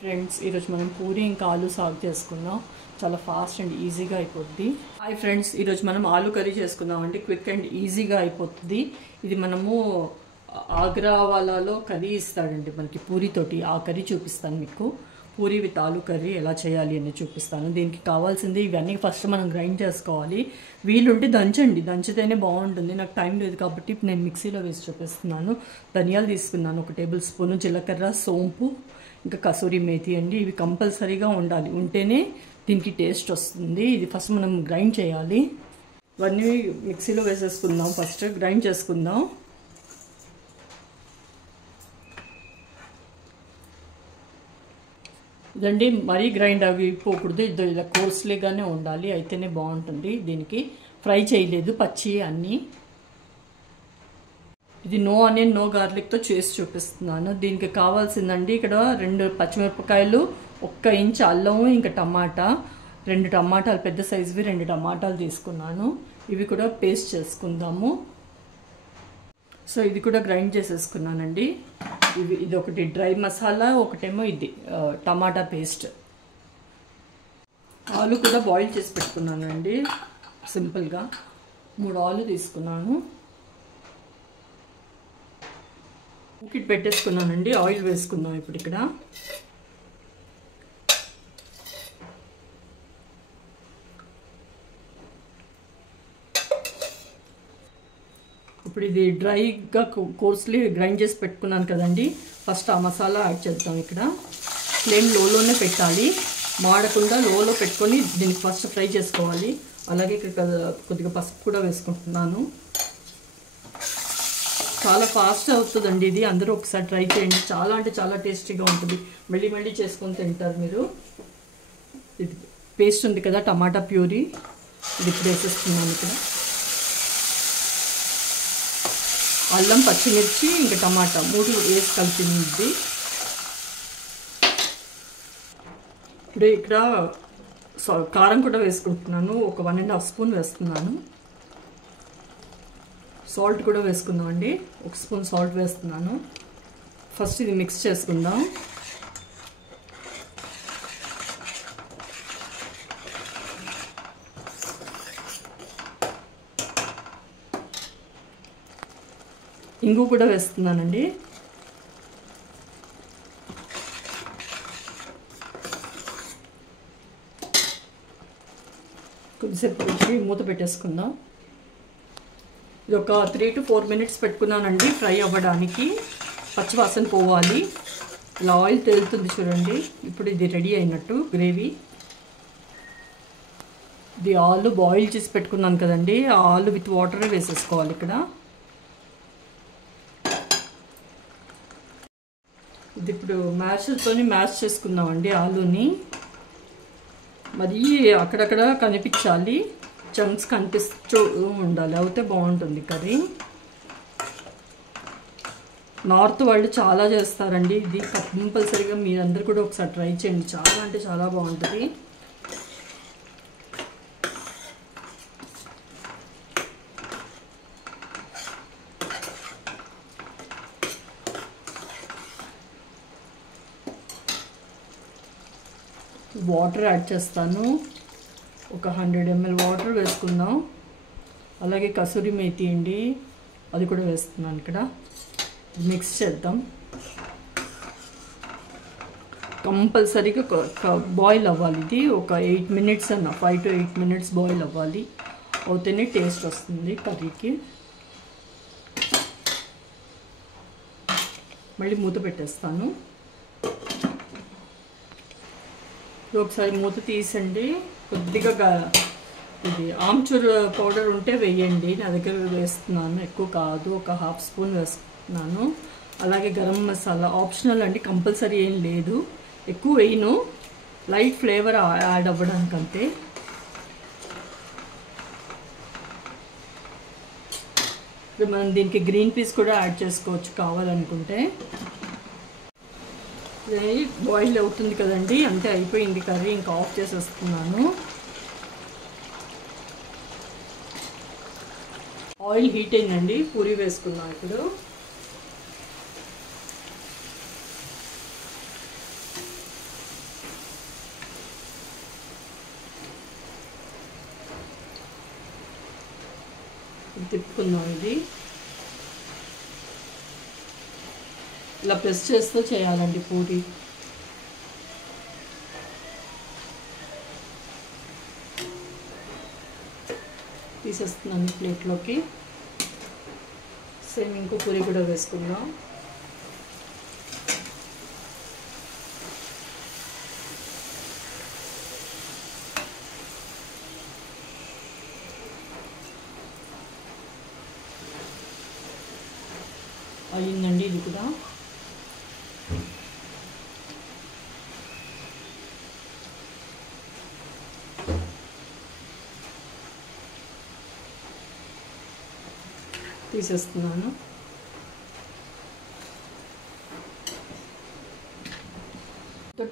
Friends ఈరోజు మనం పూరి ఇంకా ఆలు సాగు చేసుకుందాం. చాలా ఫాస్ట్ అండ్ ఈజీగా అయిపోద్ది. హాయ్ ఫ్రెండ్స్, ఈరోజు మనం ఆలు కర్రీ చేసుకుందాం అండి. క్విక్ అండ్ ఈజీగా అయిపోతుంది. ఇది మనము ఆగ్రా వాళ్ళలో కర్రీ ఇస్తాడండి మనకి పూరితోటి. ఆ కర్రీ చూపిస్తాను మీకు. పూరి విత్ ఆలు కర్రీ ఎలా చేయాలి అని చూపిస్తాను. దీనికి కావాల్సింది ఇవన్నీ ఫస్ట్ మనం గ్రైండ్ చేసుకోవాలి. వీలుంటే దంచండి, దంచితేనే బాగుంటుంది. నాకు టైం లేదు కాబట్టి నేను మిక్సీలో వేసి చూపిస్తున్నాను. ధనియాలు తీసుకున్నాను 1 టేబుల్ స్పూన్, జీలకర్ర, సోంపు, ఇంకా కసూరి మేతి అండి. ఇవి కంపల్సరీగా ఉండాలి, ఉంటేనే దీనికి టేస్ట్ వస్తుంది. ఇది ఫస్ట్ మనం గ్రైండ్ చేయాలి. ఇవన్నీ మిక్సీలో వేసేసుకుందాం. ఫస్ట్ గ్రైండ్ చేసుకుందాం. ఇదండి మరీ గ్రైండ్ అయిపోకూడదు, ఇలా కోర్స్లీగానే ఉండాలి, అయితేనే బాగుంటుంది. దీనికి ఫ్రై చేయలేదు, పచ్చి అన్నీ. ఇది నో ఆనియన్ నో గార్లిక్తో చేసి చూపిస్తున్నాను. దీనికి కావాల్సిందండి ఇక్కడ 2 పచ్చిమిరపకాయలు, 1 ఇంచ్ అల్లం, ఇంకా టమాటా, 2 టమాటాలు పెద్ద సైజువి 2 టమాటాలు తీసుకున్నాను. ఇవి కూడా పేస్ట్ చేసుకుందాము. సో ఇది కూడా గ్రైండ్ చేసేసుకున్నానండి. ఇది ఒకటి డ్రై మసాలా, ఒకటేమో ఇది టమాటా పేస్ట్. ఆలు కూడా బాయిల్ చేసి పెట్టుకున్నానండి సింపుల్గా. 3 ఆలు తీసుకున్నాను. ఉక్కిట్ పెట్టేసుకున్నానండి. ఆయిల్ వేసుకుందాం ఇప్పుడు ఇక్కడ. ఇప్పుడు ఇది డ్రైగా కోర్స్లీ గ్రైండ్ చేసి పెట్టుకున్నాను కదండి. ఫస్ట్ ఆ మసాలా యాడ్ చేద్దాం. ఇక్కడ ఫ్లేమ్ లోలోనే పెట్టాలి, మాడకుండా లోలో పెట్టుకొని దీనికి ఫస్ట్ ఫ్రై చేసుకోవాలి. అలాగే ఇక్కడ కొద్దిగా పసుపు కూడా వేసుకుంటున్నాను. చాలా ఫాస్ట్ అవుతుందండి ఇది. అందరూ ఒకసారి ట్రై చేయండి. చాలా అంటే చాలా టేస్టీగా ఉంటుంది. మళ్ళీ మళ్ళీ చేసుకొని తింటారు మీరు. ఇది పేస్ట్ ఉంది కదా, టమాటా ప్యూరీ, ఇది ఇప్పుడు వేసేస్తున్నాను ఇక్కడ. అల్లం, పచ్చిమిర్చి, ఇంకా టమాటా 3 వేసి కలిపింది. ఇప్పుడు ఇక్కడ కారం కూడా వేసుకుంటున్నాను. ఒక 1.5 స్పూన్ వేస్తున్నాను. సాల్ట్ కూడా వేసుకుందాం అండి. 1 స్పూన్ సాల్ట్ వేస్తున్నాను. ఫస్ట్ ఇది మిక్స్ చేసుకుందాం. ఇంగు కూడా వేస్తున్నానండి. కొద్దిసేపు వచ్చి మూత పెట్టేసుకుందాం. ఇది ఒక 3 to 4 మినిట్స్ పెట్టుకున్నానండి ఫ్రై అవ్వడానికి. పచ్చివాసన పోవాలి. ఇలా ఆయిల్ తేలుతుంది చూడండి. ఇప్పుడు ఇది రెడీ అయినట్టు గ్రేవీ. ఇది ఆలు బాయిల్ చేసి పెట్టుకున్నాను కదండి, ఆ ఆలు విత్ వాటర్ వేసేసుకోవాలి ఇక్కడ. ఇది ఇప్పుడు మ్యాషర్తో మ్యాష్ చేసుకుందామండి ఆలుని. మరి అక్కడక్కడ కనిపించాలి, చంక్స్ కనిపిస్తూ ఉండాలి, అయితే బాగుంటుంది కర్రీ. నార్త్ వాళ్ళు చాలా చేస్తారండి ఇది. కంపల్సరీగా మీరందరూ కూడా ఒకసారి ట్రై చేయండి. చాలా అంటే చాలా బాగుంటుంది. వాటర్ యాడ్ చేస్తాను. ఒక 100 ml వాటర్ వేసుకుందాం. అలాగే కసూరి మేతి అండి, అది కూడా వేస్తున్నాను ఇక్కడ. మిక్స్ చేద్దాం. కంపల్సరీగా బాయిల్ అవ్వాలి ఇది. ఒక 8 మినిట్స్ అన్న, 5 to 8 మినిట్స్ బాయిల్ అవ్వాలి. అవుతేనే టేస్ట్ వస్తుంది కర్రీకి. మళ్ళీ మూత పెట్టేస్తాను. ఒకసారి మూత తీసండి. కొద్దిగా ఇది ఆమ్చూర్ పౌడర్ ఉంటే వేయండి. నా దగ్గర వేస్తున్నాను, ఎక్కువ కాదు, ఒక 1/2 స్పూన్ వేస్తున్నాను. అలాగే గరం మసాలా ఆప్షనల్ అండి, కంపల్సరీ ఏం లేదు. ఎక్కువ వేయను, లైట్ ఫ్లేవర్ యాడ్ అవ్వడానికి అంతే. ఇప్పుడు మనం దీనికి గ్రీన్ పీస్ కూడా యాడ్ చేసుకోవచ్చు కావాలనుకుంటే. బాయిల్ అవుతుంది కదండి, అంతే అయిపోయింది కర్రీ. ఇంకా ఆఫ్ చేసేస్తున్నాను. ఆయిల్ హీట్ అయిందండి, పూరి వేసుకున్నాను ఇప్పుడు. తిప్పుకుందాం. ఇది ఇలా ప్రెస్ చేస్తూ చేయాలండి పూరి. తీసేస్తున్నాను ప్లేట్లోకి. సేమ్ ఇంకో పూరి కూడా వేసుకుందాం. అయ్యిందండి ఇది కూడా. తీసేస్తున్నాను.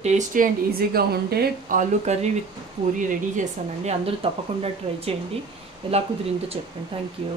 టేస్టీ అండ్ ఈజీగా ఉంటే aloo curry with puri ready చేశానండి. అందరూ తప్పకుండా ట్రై చేయండి. ఎలా కుదిరిందో చెప్పండి. Thank you.